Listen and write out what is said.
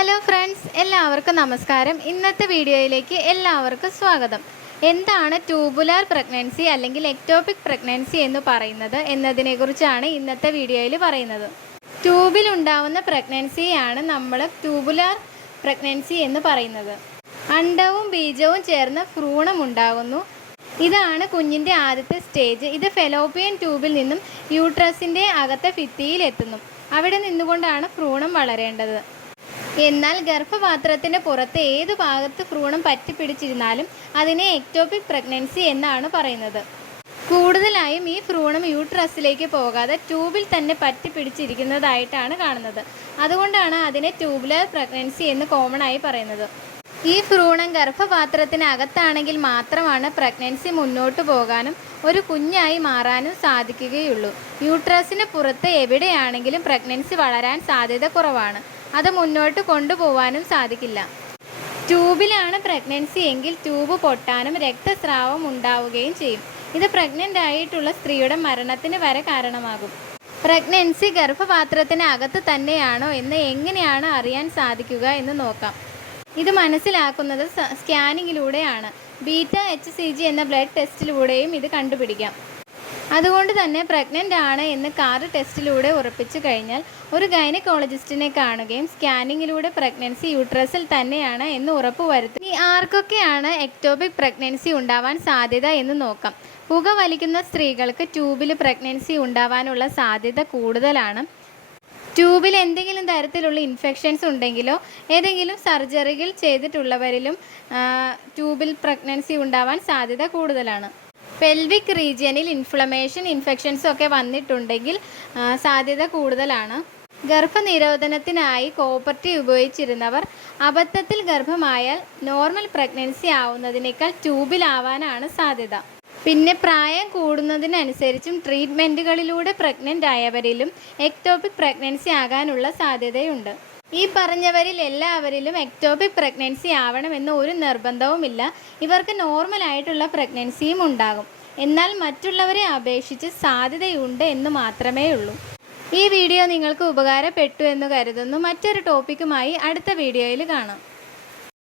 Hello friends, എല്ലാവർക്കും നമസ്കാരം. ഇന്നത്തെ വീഡിയോയിലേക്ക് എല്ലാവർക്കും സ്വാഗതം. എന്താണ് ട്യൂബുലാർ പ്രഗ്നൻസി അല്ലെങ്കിൽ എക്ടോപിക് പ്രഗ്നൻസി എന്ന് പറയുന്നത് എന്നതിനെക്കുറിച്ചാണ് ഇന്നത്തെ വീഡിയോയിൽ പറയുന്നത്. ട്യൂബിൽ ഉണ്ടാവുന്ന പ്രഗ്നൻസിയാണ് നമ്മൾ ട്യൂബുലാർ പ്രഗ്നൻസി എന്ന് പറയുന്നത്. അണ്ഡവും ബീജവും ചേർന്ന് ഭ്രൂണം ഉണ്ടാകുന്നു. ഇതാണ് കുഞ്ഞിൻ്റെ ആദ്യത്തെ സ്റ്റേജ്. ഇത് ഫെലോപ്പിയൻ ട്യൂബിൽ നിന്നും യൂട്രസിൻ്റെ അകത്തെ ഭിത്തിയിൽ എത്തുന്നു. അവിടെ നിന്നുകൊണ്ടാണ് ഭ്രൂണം വളരേണ്ടത്. എന്നാൽ ഗർഭപാത്രത്തിൻ്റെ പുറത്ത് ഏതു ഭാഗത്ത് ഭ്രൂണം പറ്റിപ്പിടിച്ചിരുന്നാലും അതിനെ എക്ടോപിക് പ്രഗ്നൻസി എന്നാണ് പറയുന്നത്. കൂടുതലായും ഈ ഭ്രൂണം യൂട്രസിലേക്ക് പോകാതെ ട്യൂബിൽ തന്നെ പറ്റിപ്പിടിച്ചിരിക്കുന്നതായിട്ടാണ് കാണുന്നത്. അതുകൊണ്ടാണ് അതിനെ ട്യൂബുലാർ പ്രഗ്നൻസി എന്ന് കോമൺ ആയി പറയുന്നത്. ഈ ഭ്രൂണം ഗർഭപാത്രത്തിനകത്താണെങ്കിൽ മാത്രമാണ് പ്രഗ്നൻസി മുന്നോട്ട് പോകാനും ഒരു കുഞ്ഞായി മാറാനും സാധിക്കുകയുള്ളൂ. യൂട്രസിന് പുറത്ത് എവിടെയാണെങ്കിലും പ്രഗ്നൻസി വളരാൻ സാധ്യത കുറവാണ്. അത് മുന്നോട്ട് കൊണ്ടുപോകാനും സാധിക്കില്ല. ട്യൂബിലാണ് പ്രഗ്നൻസി എങ്കിൽ ട്യൂബ് പൊട്ടാനും രക്തസ്രാവം ഉണ്ടാവുകയും ചെയ്യും. ഇത് പ്രഗ്നൻ്റ് ആയിട്ടുള്ള സ്ത്രീയുടെ മരണത്തിന് വരെ കാരണമാകും. പ്രഗ്നൻസി ഗർഭപാത്രത്തിന് അകത്ത് തന്നെയാണോ എന്ന് എങ്ങനെയാണ് അറിയാൻ സാധിക്കുക എന്ന് നോക്കാം. ഇത് മനസ്സിലാക്കുന്നത് സ്കാനിങ്ങിലൂടെയാണ്. β-HCG എന്ന ബ്ലഡ് ടെസ്റ്റിലൂടെയും ഇത് കണ്ടുപിടിക്കാം. അതുകൊണ്ട് തന്നെ പ്രഗ്നൻ്റ് ആണ് എന്ന് കാർഡ് ടെസ്റ്റിലൂടെ ഉറപ്പിച്ചു കഴിഞ്ഞാൽ ഒരു ഗൈനക്കോളജിസ്റ്റിനെ കാണുകയും സ്കാനിങ്ങിലൂടെ പ്രഗ്നൻസി യൂട്രസിൽ തന്നെയാണ് എന്ന് ഉറപ്പുവരുത്തും. ആർക്കൊക്കെയാണ് എക്ടോപിക് പ്രഗ്നൻസി ഉണ്ടാവാൻ സാധ്യത എന്ന് നോക്കാം. പുക വലിക്കുന്ന സ്ത്രീകൾക്ക് ട്യൂബിൽ പ്രഗ്നൻസി ഉണ്ടാവാനുള്ള സാധ്യത കൂടുതലാണ്. ട്യൂബിൽ എന്തെങ്കിലും തരത്തിലുള്ള ഇൻഫെക്ഷൻസ് ഉണ്ടെങ്കിലോ ഏതെങ്കിലും സർജറികൾ ചെയ്തിട്ടുള്ളവരിലും ട്യൂബിൽ പ്രഗ്നൻസി ഉണ്ടാവാൻ സാധ്യത കൂടുതലാണ്. പെൽവിക് റീജിയനിൽ ഇൻഫെക്ഷൻസും ഒക്കെ വന്നിട്ടുണ്ടെങ്കിൽ സാധ്യത കൂടുതലാണ്. ഗർഭനിരോധനത്തിനായി കോപ്പർട്ടി ഉപയോഗിച്ചിരുന്നവർ അബദ്ധത്തിൽ ഗർഭമായാൽ നോർമൽ പ്രഗ്നൻസി ആവുന്നതിനേക്കാൾ ട്യൂബിലാവാനാണ് സാധ്യത. പിന്നെ പ്രായം കൂടുന്നതിനനുസരിച്ചും ട്രീറ്റ്മെൻറ്റുകളിലൂടെ പ്രഗ്നൻ്റ് ആയവരിലും എക്ടോപിക് പ്രഗ്നൻസി ആകാനുള്ള സാധ്യതയുണ്ട്. ഈ പറഞ്ഞവരിൽ എല്ലാവരിലും എക്ടോപിക് പ്രഗ്നൻസി ആവണമെന്ന് ഒരു നിർബന്ധവുമില്ല. ഇവർക്ക് നോർമലായിട്ടുള്ള പ്രഗ്നൻസിയും ഉണ്ടാകും. എന്നാൽ മറ്റുള്ളവരെ അപേക്ഷിച്ച് സാധ്യതയുണ്ട് എന്ന് മാത്രമേ ഉള്ളൂ. ഈ വീഡിയോ നിങ്ങൾക്ക് ഉപകാരപ്പെട്ടു എന്ന് കരുതുന്നു. മറ്റൊരു ടോപ്പിക്കുമായി അടുത്ത വീഡിയോയിൽ കാണാം.